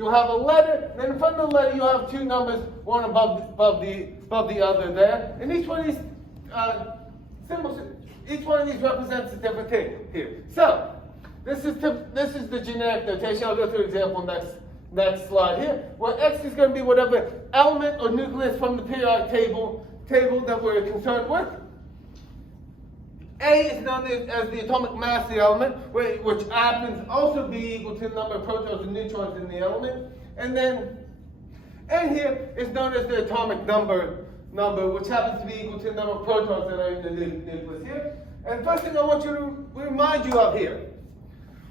you'll have a letter, and then in front of the letter you'll have two numbers, one above the other there. And each one of these symbols, each one of these represents a different thing here. So this is the generic notation. I'll go through an example next slide here, where X is going to be whatever element or nucleus from the periodic table that we're concerned with. A is known as the atomic mass of the element, which happens also to be equal to the number of protons and neutrons in the element. And then N here is known as the atomic number, which happens to be equal to the number of protons that are in the nucleus here. And first thing I want you to remind you of here,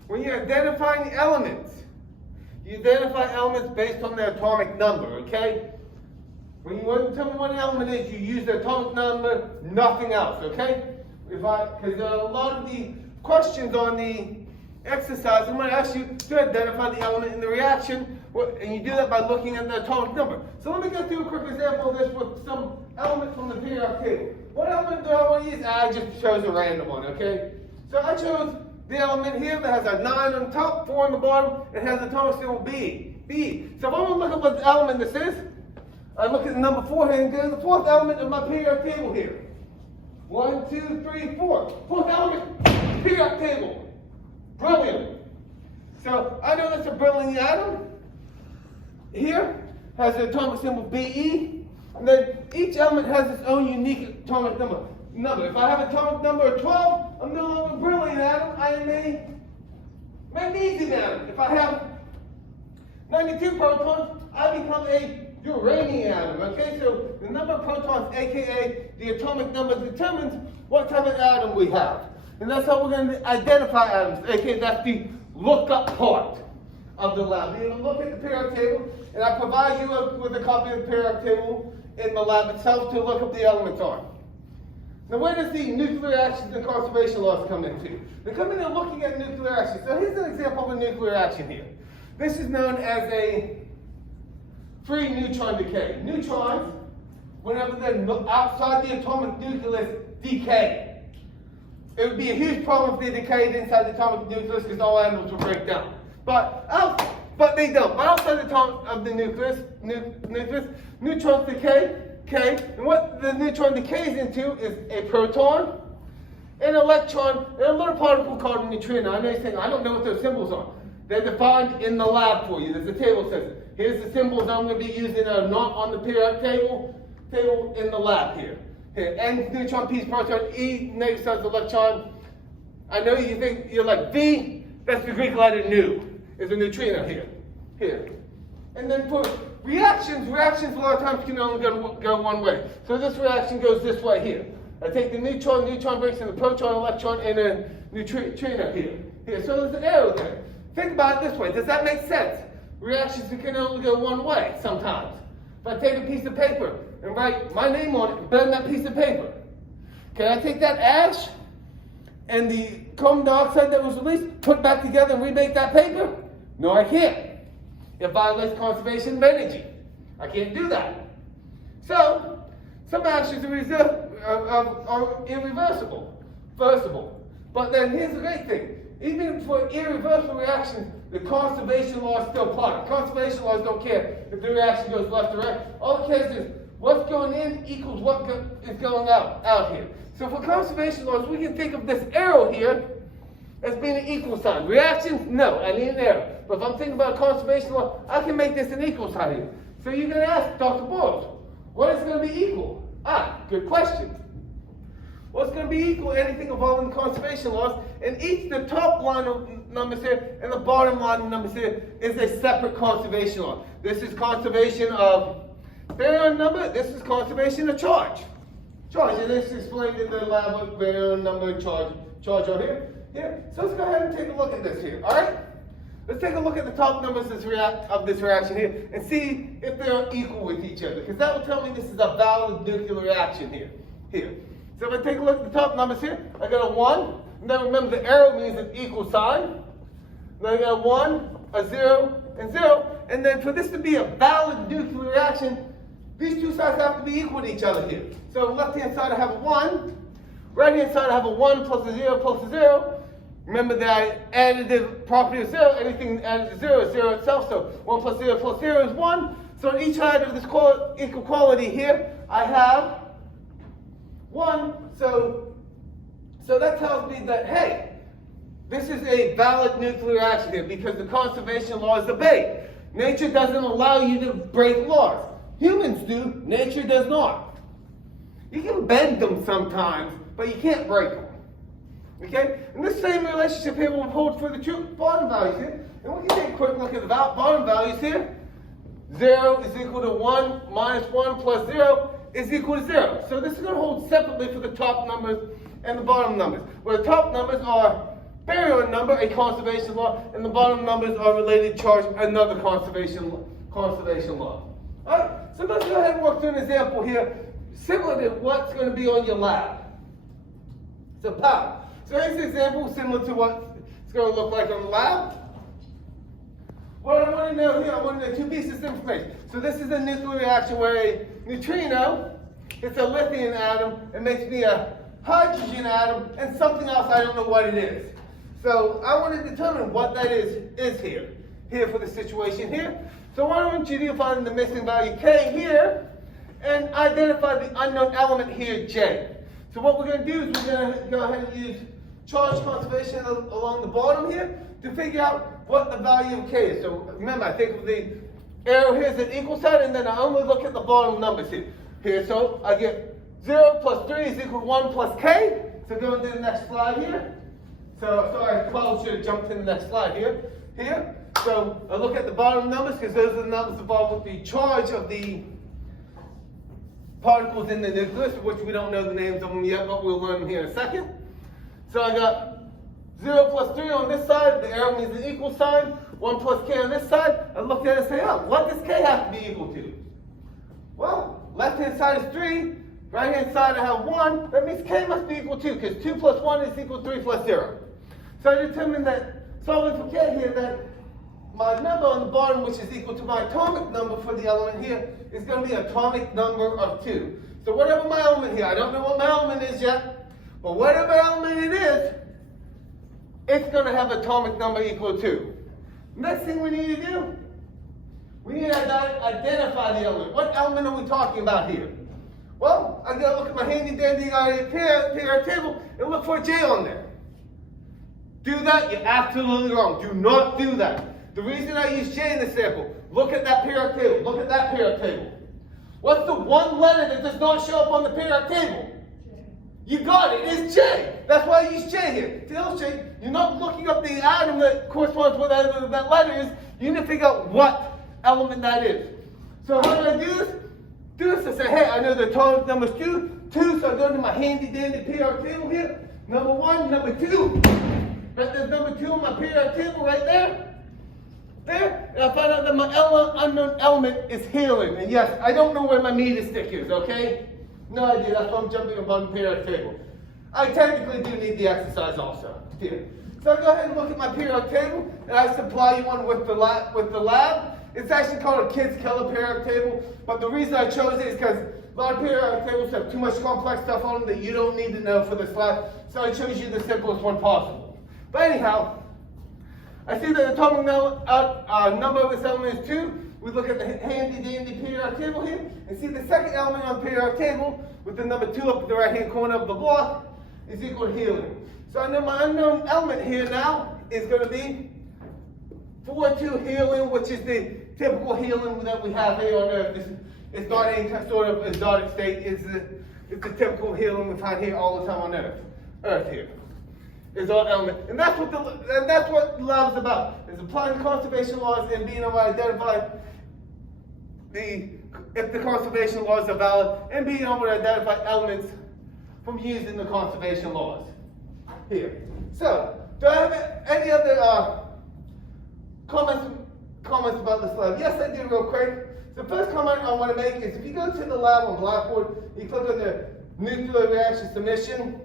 when you're identifying elements, you identify elements based on their atomic number, okay? When you want to tell me what an element is, you use the atomic number, nothing else, okay? Because there are a lot of the questions on the exercise, I'm going to ask you to identify the element in the reaction, and you do that by looking at the atomic number. So let me go through a quick example of this with some elements from the periodic table. What element do I want to use? I just chose a random one, okay? So I chose the element here that has a 9 on top, 4 on the bottom, it has atomic symbol B. So if I want to look at what element this is, I look at the number 4 here and go to the fourth element of my periodic table here. 1, 2, 3, 4. Fourth element, periodic table. Brilliant. So I know that's a beryllium atom. Here has the atomic symbol Be, and then each element has its own unique atomic number. If I have atomic number of 12, I'm no longer a beryllium atom, I am a magnesium atom. If I have 92 protons, I become a uranium atom, okay? So the number of protons, aka the atomic number, determines what type of atom we have. And that's how we're going to identify atoms, aka that's the lookup part of the lab. You're going to look at the periodic table, and I provide you with a copy of the periodic table in the lab itself to look up the elements on. Now where does the nuclear reactions and conservation laws come into? They come into looking at nuclear reactions. So here's an example of a nuclear reaction here. This is known as a free neutron decay. Neutrons, whenever they're outside the atomic nucleus, decay. It would be a huge problem if they decayed inside the atomic nucleus because all atoms would break down. But they don't. But outside the nucleus, neutrons decay. And what the neutron decays into is a proton, an electron, and a little particle called a neutrino. I know you're saying, I don't know what those symbols are. They're defined in the lab for you. There's a table that says, here's the symbols I'm going to be using that are not on the periodic table in the lab here. N neutron, P proton, E negative charge electron. I know you think, you're like, V, that's the Greek letter nu, is a neutrino here. And then for reactions a lot of times can only go one way. So this reaction goes this way here. I take the neutron breaks into proton, electron, and a neutrino here. So there's an arrow there. Think about it this way. Does that make sense? Reactions can only go one way sometimes. If I take a piece of paper and write my name on it and burn that piece of paper, can I take that ash and the carbon dioxide that was released, put back together and remake that paper? No, I can't. It violates conservation of energy. I can't do that. So, some actions are irreversible. But then here's the great thing. Even for irreversible reactions, the conservation laws still apply. Conservation laws don't care if the reaction goes left or right. All it cares is what's going in equals what is going out here. So for conservation laws, we can think of this arrow here as being an equal sign. Reactions, no, I need an arrow. But if I'm thinking about conservation law, I can make this an equal sign here. So you're going to ask Dr. Boyles, what is going to be equal? Good question. What's going to be equal to anything involving conservation laws? And the top line of numbers here and the bottom line of numbers here is a separate conservation law. This is conservation of baryon number. This is conservation of charge. And this is explained in the lab with baryon number and charge over here. So let's go ahead and take a look at this here. All right. Let's take a look at the top numbers of this reaction here and see if they're equal with each other, because that will tell me this is a valid nuclear reaction here. So if I take a look at the top numbers here, I got a 1, and then remember the arrow means an equal sign. Then I got a 1, a 0, and 0, and then for this to be a valid nuclear reaction, these two sides have to be equal to each other here. So left-hand side I have a 1, right-hand side I have a 1 plus a 0 plus a 0. Remember that additive property of 0, anything added to 0 is 0 itself, so 1 plus 0 is 1. So on each side of this equal quality here, I have 1. So that tells me that, hey, this is a valid nuclear reaction here because the conservation laws obey. Nature doesn't allow you to break laws. Humans do, nature does not. You can bend them sometimes, but you can't break them. Okay? And this same relationship here will hold for the bottom values here. And we can take a quick look at the bottom values here. 0 is equal to 1 minus 1 plus 0 is equal to 0. So this is going to hold separately for the top numbers and the bottom numbers. Where the top numbers are baryon number, a conservation law, and the bottom numbers are related charge, another conservation law. Alright, so let's go ahead and work through an example here, similar to what's going to be on your lab. So power. So here's an example similar to what it's going to look like on the lab. What I want to know here, I want to know 2 pieces of information. So this is a nuclear reaction where a neutrino hits a lithium atom and makes me a hydrogen atom and something else, I don't know what it is. So I want to determine what that is here for the situation here. So why don't you define the missing value K here and identify the unknown element here, J. So what we're going to do is we're going to go ahead and use charge conservation along the bottom here to figure out what the value of K is. So remember, I think of the arrow here as an equal sign, and then I only look at the bottom numbers here. So I get 0 plus 3 is equal to 1 plus K. So going to the next slide here. So I probably should have jumped to the next slide here. So I look at the bottom numbers because those are the numbers involved with the charge of the particles in the nucleus, which we don't know the names of them yet, but we'll learn them here in a second. So I got 0 plus 3 on this side, the arrow means an equal sign, 1 plus K on this side. I look at it and say, oh, what does K have to be equal to? Well, left-hand side is 3, right-hand side I have 1, that means K must be equal to 2, because 2 plus 1 is equal to 3 plus 0. So I determined that, solving for K here, that my number on the bottom, which is equal to my atomic number for the element here, is going to be atomic number of 2. So whatever my element here, I don't know what my element is yet, but whatever element it is, it's going to have atomic number equal to 2. Next thing we need to do, we need to identify the element. What element are we talking about here? Well, I got to look at my handy dandy periodic table and look for a J on there. Do that? You're absolutely wrong. Do not do that. The reason I use J in this sample, look at that periodic table. Look at that periodic table. What's the one letter that does not show up on the periodic table? You got it. It's J. That's why I use J here. To illustrate, you're not looking up the atom that corresponds to whatever that letter is. You need to figure out what element that is. So how do I do this? I say, hey, I know the atomic number is 2, so I go to my handy dandy periodic table here. Number 1, number 2. But there's number 2 on my periodic table right there. And I find out that my unknown element is helium. And yes, I don't know where my meter stick is, okay? No idea, that's why I'm jumping above the periodic table. I technically do need the exercise also, here. So I go ahead and look at my periodic table, and I supply you one with the lab. It's actually called a Kids Killer periodic table, but the reason I chose it is because a lot of periodic tables have too much complex stuff on them that you don't need to know for this lab, so I chose you the simplest one possible. But anyhow, I see that the atomic number of this element is 2. We look at the handy dandy periodic table here and see the second element on the periodic table with the number 2 up at the right hand corner of the block is equal to helium. So I know my unknown element here now is going to be 4,2 helium, which is the typical helium that we have here on Earth. It's not any sort of exotic state. It's the typical helium we find here all the time on Earth here. Is our element, and that's what the lab is about. Is applying the conservation laws and being able to identify if the conservation laws are valid, and being able to identify elements from using the conservation laws here. So, do I have any other comments about this lab? Yes, I do, real quick. The first comment I want to make is if you go to the lab on Blackboard, you click on the nuclear reaction submission.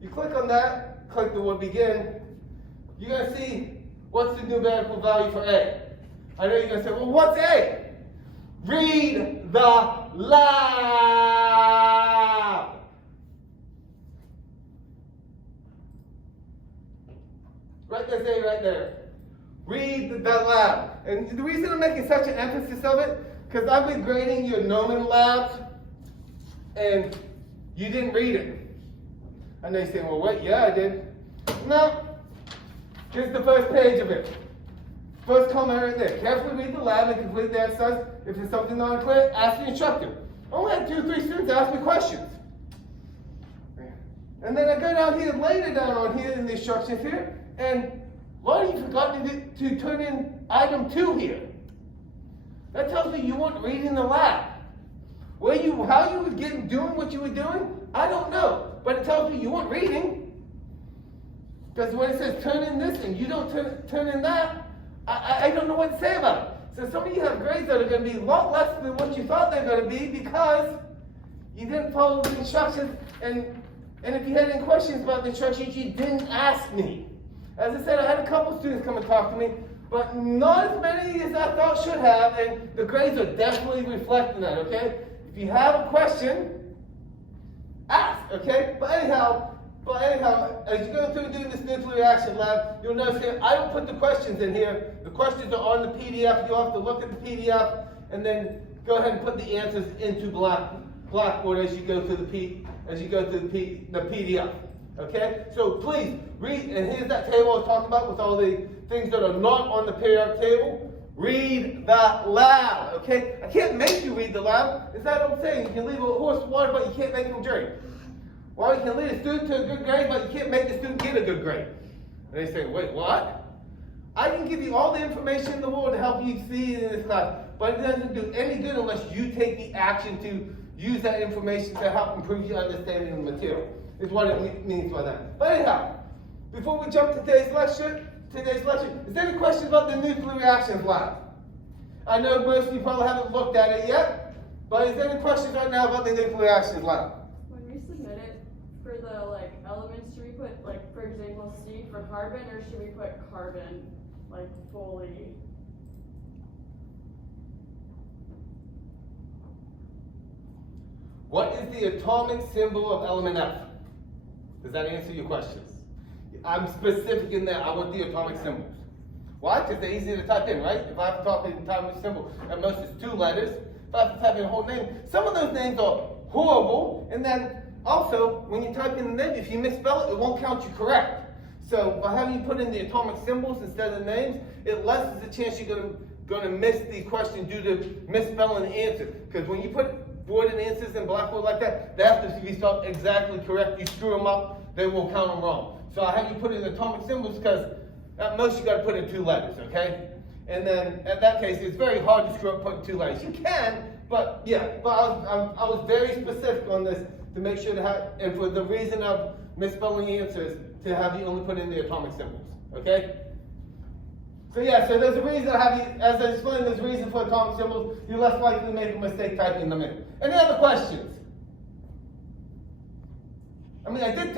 You click on that, click the word begin, you're going to see what's the numerical value for A. I know you're going to say, well, what's A? Read the lab. Right there, say right there. Read the lab. And the reason I'm making such an emphasis of it, because I've been grading your Nomen labs, and you didn't read it. And they say, well, wait, yeah, I did. No. Here's the first page of it. First comment right there. Carefully read the lab and complete the exercise. If there's something not clear, ask the instructor. I only had 2 or 3 students ask me questions. And then I go down here, later down on here in the instructions here, and why you forgot to turn in item 2 here? That tells me you weren't reading the lab. How you were doing what you were doing, I don't know. But it tells me you weren't reading. Because when it says turn in this and you don't turn in that, I don't know what to say about it. So some of you have grades that are going to be a lot less than what you thought they're going to be because you didn't follow the instructions. And if you had any questions about the instructions, you didn't ask me. As I said, I had a couple students come and talk to me, but not as many as I thought should have, and the grades are definitely reflecting that, okay? If you have a question, ask, okay? But anyhow, as you go through doing this nuclear reaction lab, you'll notice here, I don't put the questions in here. The questions are on the PDF. You'll have to look at the PDF, and then go ahead and put the answers into Blackboard as you go through the PDF. Okay? So please read, and here's that table I was talking about with all the things that are not on the periodic table. Read the lab. Okay? I can't make you read the lab. It's that old saying, you can leave a horse to water, but you can't make him drink. Well, you can lead a student to a good grade, but you can't make the student get a good grade. And they say, wait, what? I can give you all the information in the world to help you see in this class, but it doesn't do any good unless you take the action to use that information to help improve your understanding of the material, is what it means by that. But anyhow, before we jump to today's lecture, is there any questions about the nuclear reactions lab? I know most of you probably haven't looked at it yet, but is there any questions right now about the nuclear reactions lab? When we submit it for the elements, should we put for example C for carbon, or should we put carbon fully? What is the atomic symbol of element F? Does that answer your question? I'm specific in that. I want the atomic symbols. Why? Because they're easy to type in, right? If I have to type in atomic symbol, at most it's 2 letters. If I have to type in a whole name, some of those names are horrible. And then also, when you type in the name, if you misspell it, it won't count you correct. So by having you put in the atomic symbols instead of the names, it lessens the chance you're going to miss the question due to misspelling the answer. Because when you put board and answers in Blackboard like that, they have to be spelled exactly correct. You screw them up, they will count them wrong. So I have you put in atomic symbols because at most you got to put in 2 letters, okay? And then in that case, it's very hard to screw up putting 2 letters. You can, but yeah. But I was very specific on this to make sure to have, and for the reason of misspelling answers, to have you only put in the atomic symbols, okay? So yeah, so there's a reason I have you, as I explained, there's a reason for atomic symbols. You're less likely to make a mistake typing them in. Any other questions? I mean, I did